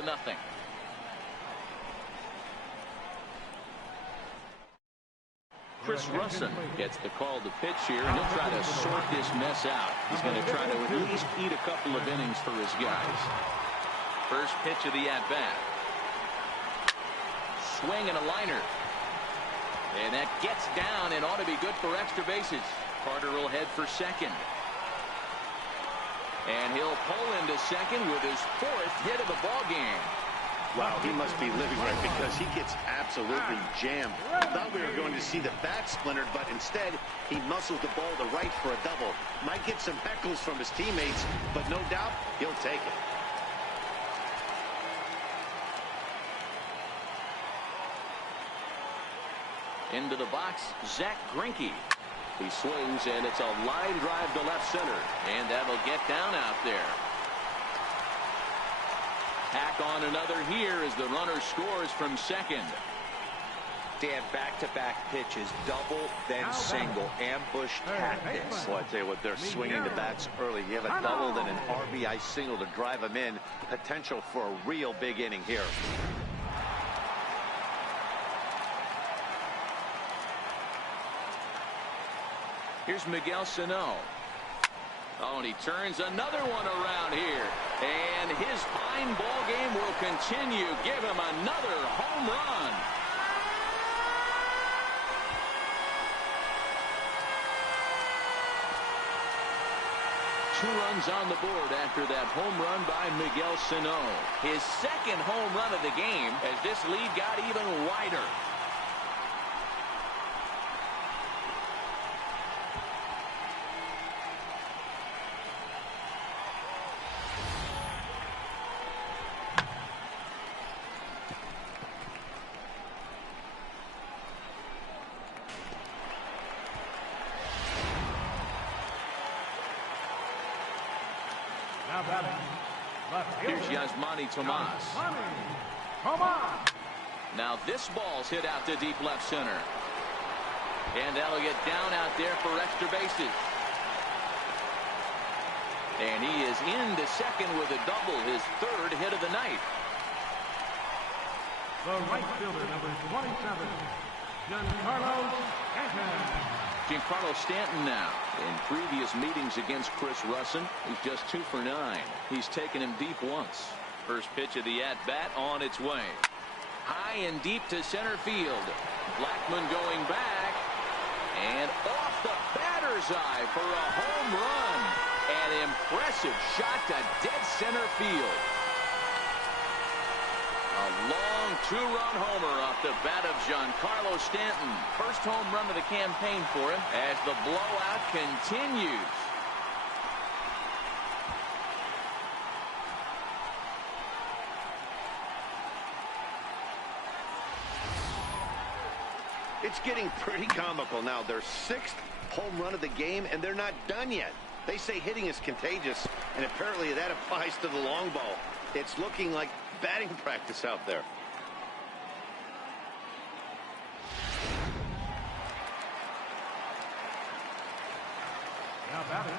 Chris Russin gets the call to pitch here, and he'll try to sort this mess out. He's going to try to at least eat a couple of innings for his guys. First pitch of the at-bat. Swing and a liner. And that gets down and ought to be good for extra bases. Carter will head for second. And he'll pull into second with his 4th hit of the ballgame. Wow, he must be living right, because he gets absolutely jammed. Thought we were going to see the bat splintered, but instead he muscles the ball to right for a double. Might get some heckles from his teammates, but no doubt he'll take it. Into the box, Zach Greinke. He swings, and it's a line drive to left center, and that'll get down out there. Tack on another here as the runner scores from second. Dan, back-to-back pitches, double, then single, ambush tactics. Well, I tell you what, they're swinging the bats early. You have a double, then an RBI single to drive them in. Potential for a real big inning here. Here's Miguel Sano. Oh, and he turns another one around here. And his fine ball game will continue. Give him another home run. Two runs on the board after that home run by Miguel Sano. His 2nd home run of the game as this lead got even wider. Here's Yasmani Tomas. Now this ball's hit out to deep left center. And that'll get down out there for extra bases. And he is into second with a double, his 3rd hit of the night. The right fielder, number 27, Giancarlo Stanton. Giancarlo Stanton now. In previous meetings against Chris Russin, he's just 2 for 9. He's taken him deep once. First pitch of the at-bat on its way. High and deep to center field. Blackmon going back. And off the batter's eye for a home run. An impressive shot to dead center field. A long 2-run homer off the bat of Giancarlo Stanton. First home run of the campaign for him as the blowout continues. It's getting pretty comical now. Their 6th home run of the game, and they're not done yet. They say hitting is contagious, and apparently that applies to the long ball. It's looking like batting practice out there. Now batting.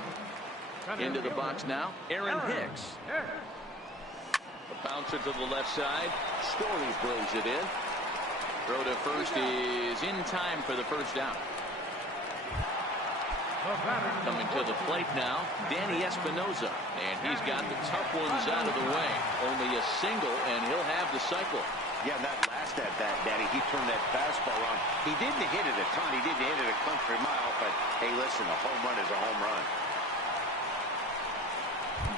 Into the box now, Aaron Hicks. A bouncer to the left side. Story throws it in. Throw to first is in time for the first out. Coming to the plate now, Danny Espinosa. And he's got the tough ones out of the way. Only a single, and he'll have the cycle. Yeah, that last at bat, Daddy, he turned that fastball on. He didn't hit it a ton. He didn't hit it a country mile, but hey, listen, a home run is a home run.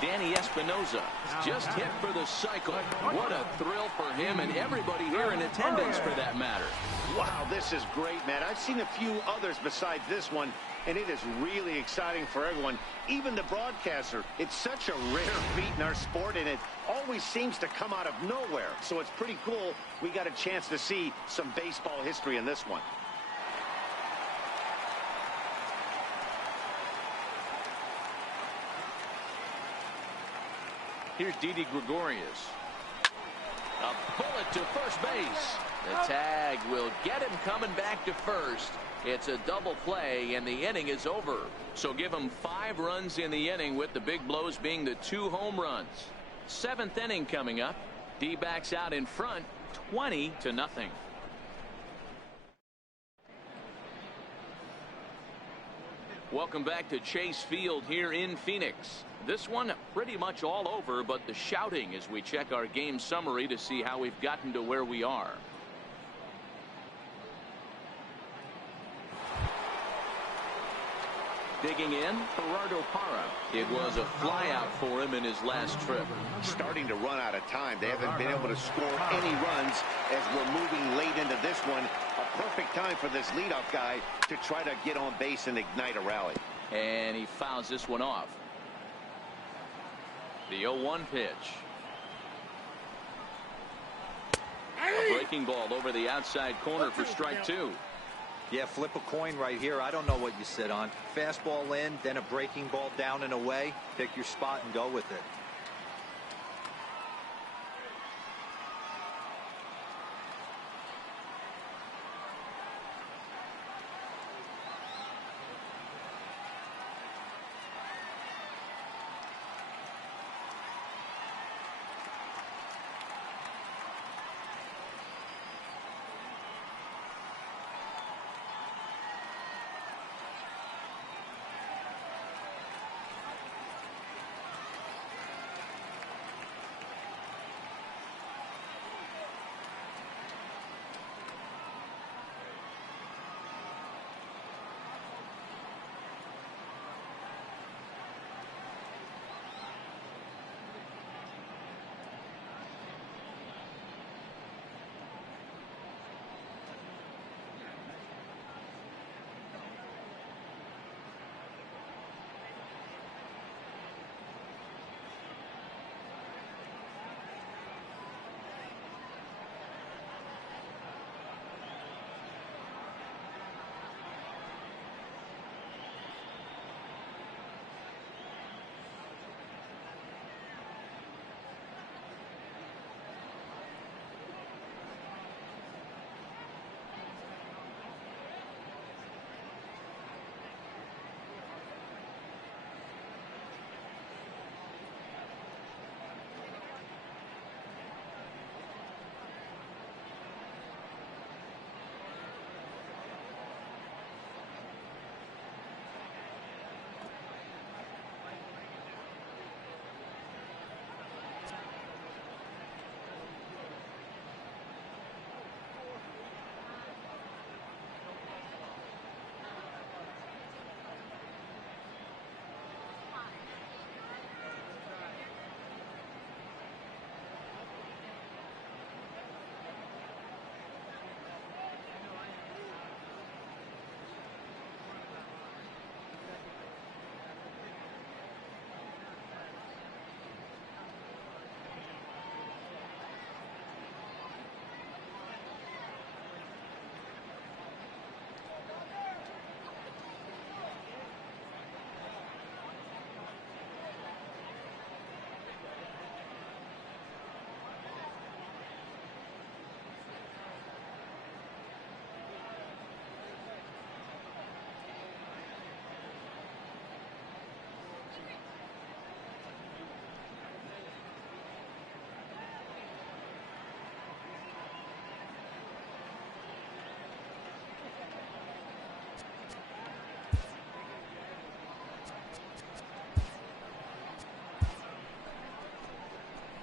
Danny Espinosa just hit for the cycle. What a thrill for him and everybody here in attendance for that matter. Wow, this is great, man. I've seen a few others besides this one, and it is really exciting for everyone, even the broadcaster. It's such a rare feat in our sport, and it always seems to come out of nowhere. So it's pretty cool. We got a chance to see some baseball history in this one. Here's Didi Gregorius. A bullet to first base. The tag will get him coming back to first. It's a double play, and the inning is over. So give him 5 runs in the inning, with the big blows being the 2 home runs. 7th inning coming up. D-backs out in front, 20-0. Welcome back to Chase Field here in Phoenix. This one pretty much all over, but the shouting as we check our game summary to see how we've gotten to where we are. Digging in, Gerardo Parra. It was a flyout for him in his last trip. Starting to run out of time. They haven't been able to score any runs as we're moving late into this one. A perfect time for this leadoff guy to try to get on base and ignite a rally. And he fouls this one off. The 0-1 pitch. A breaking ball over the outside corner for strike 2. Yeah, flip a coin right here. I don't know what you sit on. Fastball in, then a breaking ball down and away. Pick your spot and go with it.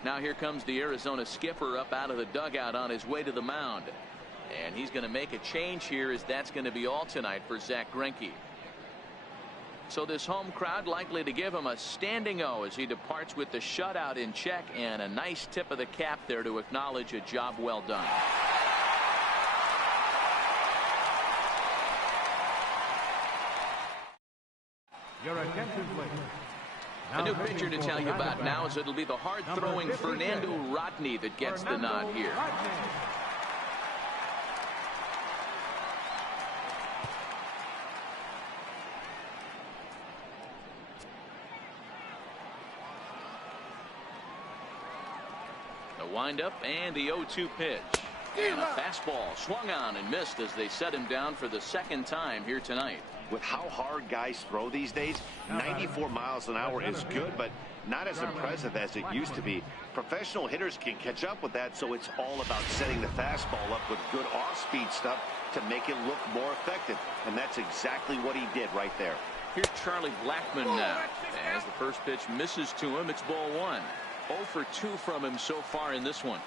Now here comes the Arizona skipper up out of the dugout on his way to the mound. And he's going to make a change here, as that's going to be all tonight for Zach Greinke. So this home crowd likely to give him a standing O as he departs with the shutout in check, and a nice tip of the cap there to acknowledge a job well done. Your attention, please. A new pitcher to tell you about now, as it'll be the hard-throwing Fernando Rodney that gets the nod here. The windup and the 0-2 pitch. And a fastball swung on and missed as they set him down for the second time here tonight. With how hard guys throw these days, 94 miles an hour is good, but not as impressive as it used to be. Professional hitters can catch up with that, so it's all about setting the fastball up with good off-speed stuff to make it look more effective. And that's exactly what he did right there. Here's Charlie Blackmon now. As the first pitch misses to him, it's ball one. 0 for 2 from him so far in this one.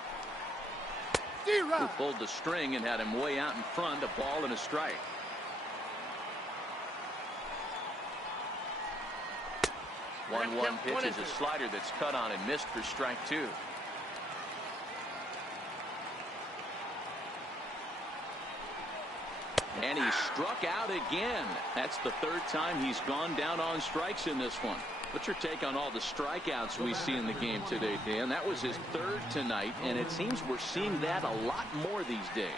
Who pulled the string and had him way out in front, a ball and a strike. One pitch is a slider that's cut on and missed for strike 2. And he struck out again. That's the third time he's gone down on strikes in this one. What's your take on all the strikeouts we see in the game today, Dan? That was his third tonight, and it seems we're seeing that a lot more these days.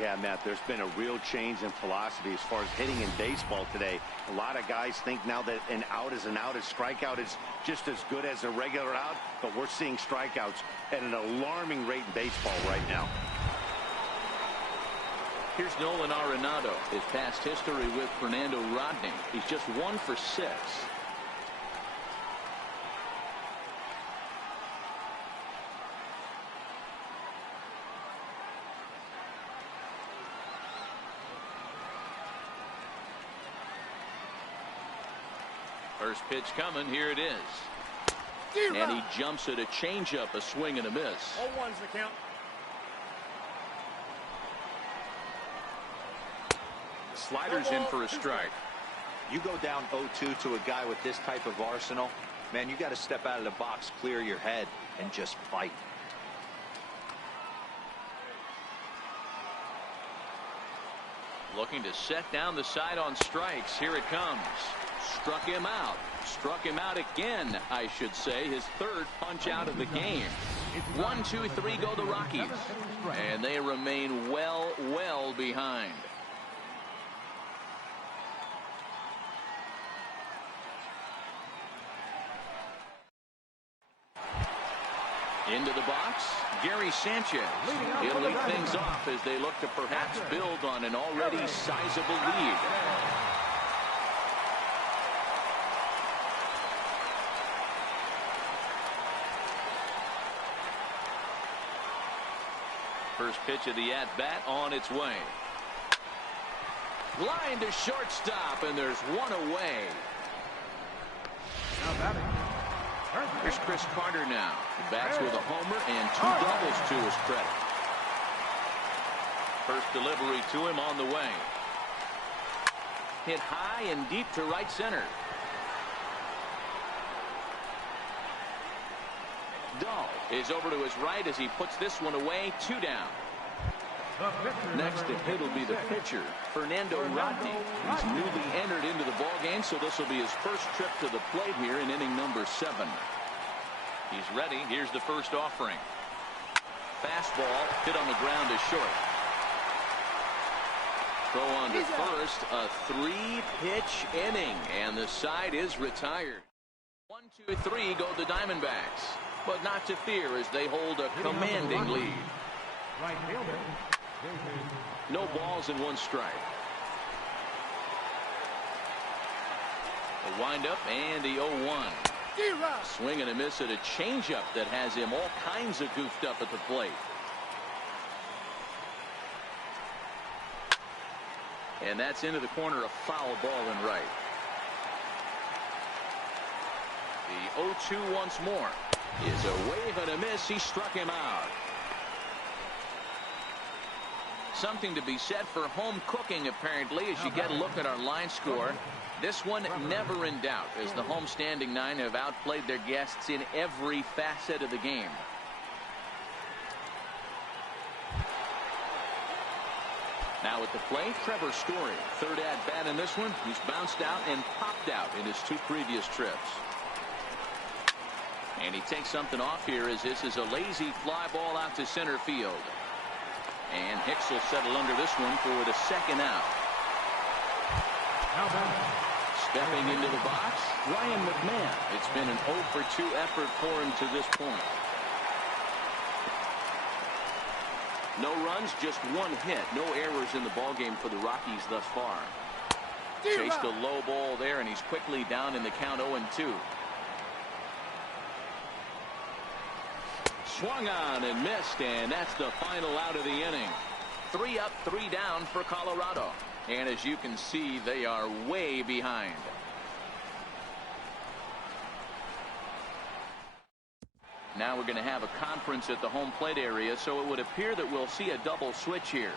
Yeah, Matt, there's been a real change in philosophy as far as hitting in baseball today. A lot of guys think now that an out is an out, a strikeout is just as good as a regular out, but we're seeing strikeouts at an alarming rate in baseball right now. Here's Nolan Arenado. His past history with Fernando Rodney. He's just 1 for 6. First pitch coming. Here it is. And he jumps at a changeup, a swing and a miss. 0-1's the count. Sliders in for a strike. You go down 0-2 to a guy with this type of arsenal, man, you got to step out of the box, clear your head, and just fight. Looking to set down the side on strikes. Here it comes. Struck him out. Struck him out again, I should say. His third punch out of the game. 1, 2, 3 go the Rockies. And they remain well behind. Into the box, Gary Sanchez. He'll lead things off as they look to perhaps build on an already sizable lead. First pitch of the at-bat on its way. Line to shortstop, and there's one away. Now batting. Here's Chris Carter now. He bats with a homer and 2 doubles to his credit. First delivery to him on the way. Hit high and deep to right center. Dahl is over to his right as he puts this one away. 2 down. Next to hit will be the pitcher, Fernando Rodney. He's newly entered into the ballgame, so this will be his first trip to the plate here in inning number 7. He's ready. Here's the first offering. Fastball hit on the ground to short. Throw on to first. A 3-pitch inning, and the side is retired. 1, 2, 3 go the Diamondbacks, but not to fear as they hold a commanding lead. Right fielder. No balls and 1 strike. A windup and the 0-1. Swing and a miss at a changeup that has him all kinds of goofed up at the plate. And that's into the corner, a foul ball and right. The 0-2 once more. Is a wave and a miss. He struck him out. Something to be said for home cooking, apparently, as you get a look at our line score. This one never in doubt, as the home-standing nine have outplayed their guests in every facet of the game. Now at the plate, Trevor Story. Third at-bat in this one. He's bounced out and popped out in his two previous trips. And he takes something off here, as this is a lazy fly ball out to center field. And Hicks will settle under this one for the second out. Stepping into the box, Ryan McMahon. It's been an 0 for 2 effort for him to this point. No runs, just one hit. No errors in the ballgame for the Rockies thus far. Chased a low ball there, and he's quickly down in the count 0-2. Swung on and missed, and that's the final out of the inning. 3 up, 3 down for Colorado. And as you can see, they are way behind. Now we're going to have a conference at the home plate area, so it would appear that we'll see a double switch here.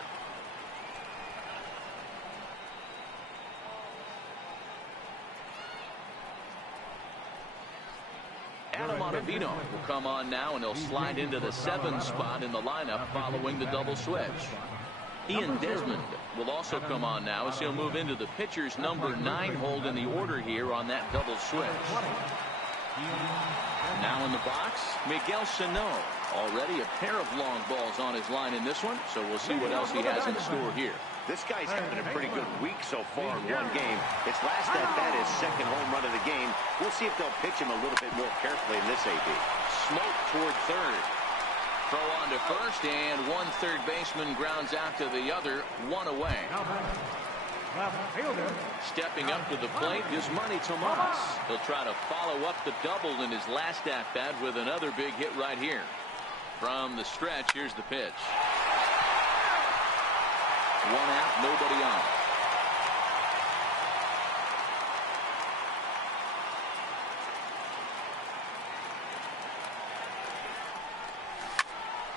Adam Ottavino will come on now, and he'll slide into the 7 spot in the lineup following the double switch. Ian Desmond will also come on now, as he'll move into the pitcher's number 9 hold in the order here on that double switch. Now in the box, Miguel Sano. Already a pair of long balls on his line in this one, so we'll see what else he has in store here. This guy's having a pretty good week so far in one game. His last at-bat is second home run of the game. We'll see if they'll pitch him a little bit more carefully in this AB. Smoke toward third. Throw on to first, and one third baseman grounds out to the other, 1 away. Stepping up to the plate is Manny Tomas. He'll try to follow up the double in his last at-bat with another big hit right here. From the stretch, here's the pitch. 1 out, nobody on.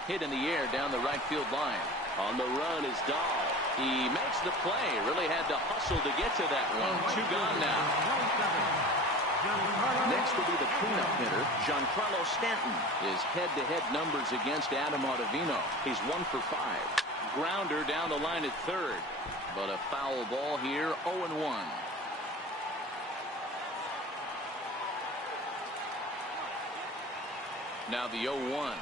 Hit in the air down the right field line. On the run is Dahl. He makes the play. Really had to hustle to get to that one. 2 gone now. Next will be the cleanup hitter, Giancarlo Stanton. His head-to-head numbers against Adam Ottavino. He's 1 for 5. Grounder down the line at third. But a foul ball here, 0-1. Now the 0-1.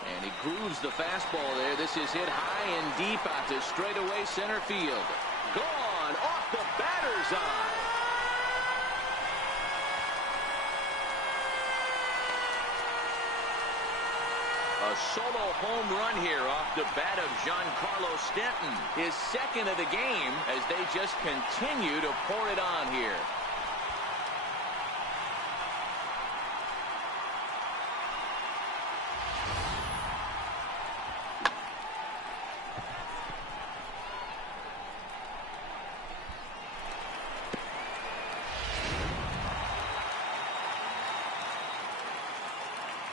And he grooves the fastball there. This is hit high and deep out to straightaway center field. Gone off the batter's eye. A solo home run here off the bat of Giancarlo Stanton. His second of the game, as they just continue to pour it on here.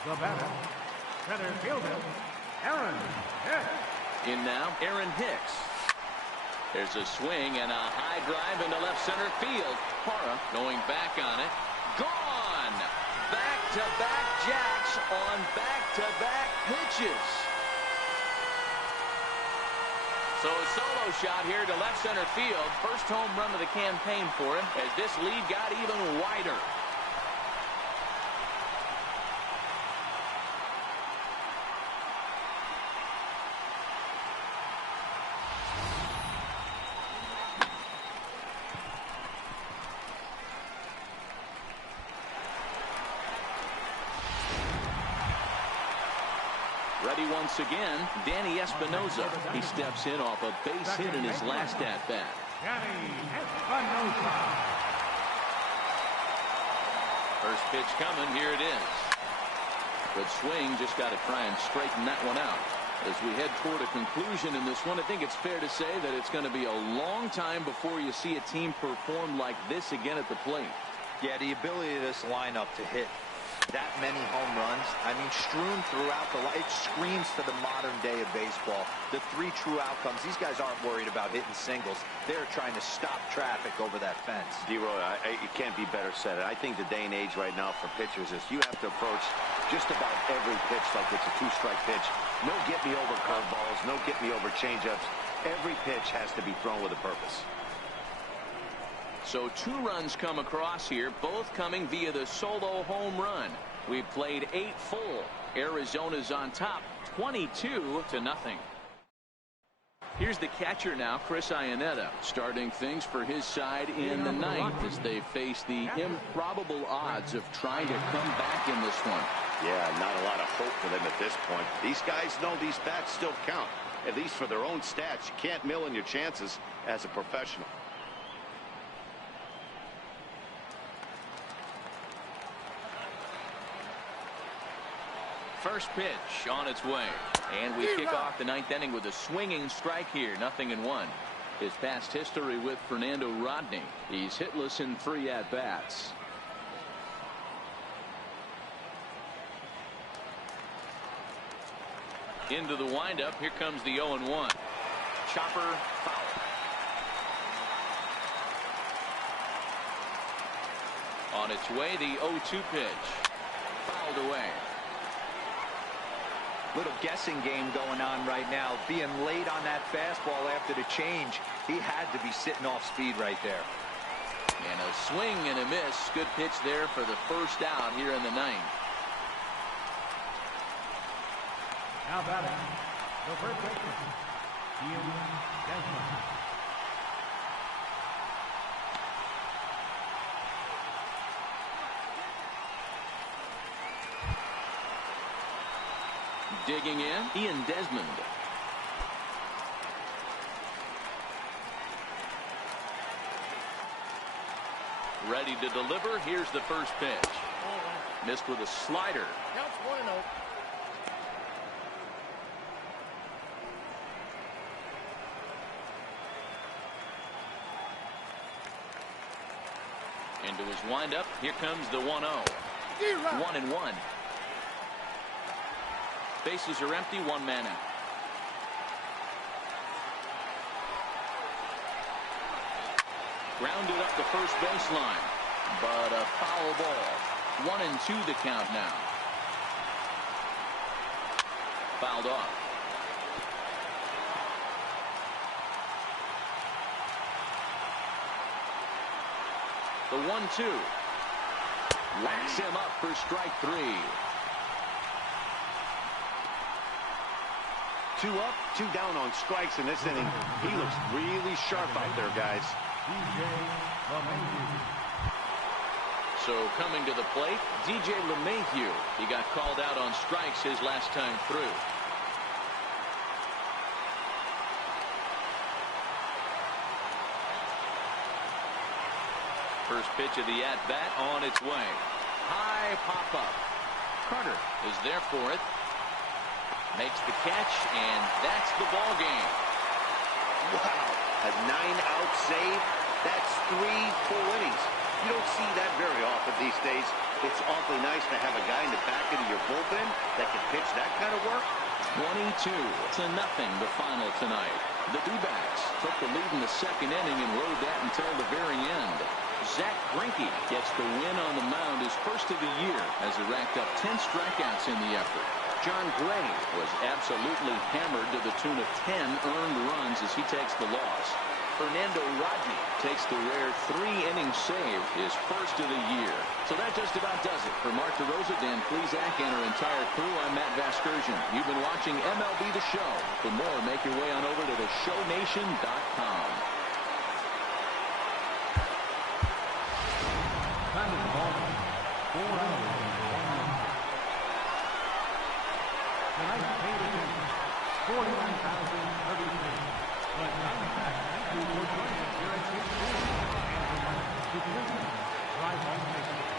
The batter, center fielder, Aaron Hicks. In now, Aaron Hicks. There's a swing and a high drive into left center field. Parra going back on it. Gone! Back-to-back jacks on back-to-back pitches. So a solo shot here to left center field. First home run of the campaign for him, as this lead got even wider. Ready once again, Danny Espinosa. He steps in off a base hit in his last at-bat. Danny Espinosa. First pitch coming, here it is. Good swing, just got to try and straighten that one out. As we head toward a conclusion in this one, I think it's fair to say that it's going to be a long time before you see a team perform like this again at the plate. Yeah, the ability of this lineup to hit that many home runs. I mean, strewn throughout the line. It screams to the modern day of baseball. The 3 true outcomes. These guys aren't worried about hitting singles. They're trying to stop traffic over that fence. D-Roy, it can't be better said. I think the day and age right now for pitchers is you have to approach just about every pitch like it's a 2-strike pitch. No get-me-over curveballs, no get-me-over changeups. Every pitch has to be thrown with a purpose. So 2 runs come across here, both coming via the solo home run. We've played 8 full. Arizona's on top, 22-0. Here's the catcher now, Chris Iannetta, starting things for his side in the 9th as they face the improbable odds of trying to come back in this one. Yeah, not a lot of hope for them at this point. These guys know these bats still count, at least for their own stats. You can't mill in your chances as a professional. First pitch on its way. And we kick off the 9th inning with a swinging strike here. 0-1. His past history with Fernando Rodney. He's hitless in 3 at-bats. Into the windup. Here comes the 0-1. Chopper foul. On its way, the 0-2 pitch. Fouled away. Little guessing game going on right now. Being late on that fastball after the change. He had to be sitting off speed right there. And a swing and a miss. Good pitch there for the first out here in the 9th. Now batting, the first baseman, Ian Desmond. Digging in, Ian Desmond. Ready to deliver. Here's the first pitch. Missed with a slider. Counts 1-0. Into his windup. Here comes the 1-0. 1-1. Bases are empty. 1 man out. Grounded up the first baseline, but a foul ball. 1-2 the count now. Fouled off. The 1-2. Whacks him up for strike 3. 2 up, 2 down on strikes in this inning. He looks really sharp out there, guys. So coming to the plate, DJ LeMahieu. He got called out on strikes his last time through. First pitch of the at-bat on its way. High pop-up. Carter is there for it. Makes the catch, and that's the ball game. Wow, a 9-out save. That's 3 full innings. You don't see that very often these days. It's awfully nice to have a guy in the back end of your bullpen that can pitch that kind of work. 22-0 the final tonight. The D-backs took the lead in the second inning and rode that until the very end. Zach Greinke gets the win on the mound, his first of the year, as he racked up 10 strikeouts in the effort. John Gray was absolutely hammered to the tune of 10 earned runs as he takes the loss. Fernando Rodney takes the rare 3-inning save, his first of the year. So that just about does it. For Mark DeRosa, Dan Plesac, and our entire crew, I'm Matt Vasgersian. You've been watching MLB The Show. For more, make your way on over to theshownation.com. Time of the ball, 4 hours and 1 minute. Tonight's paid attention, 49,033. But Diamondbacks, thank you for joining us here at 6 and from to drive home safely.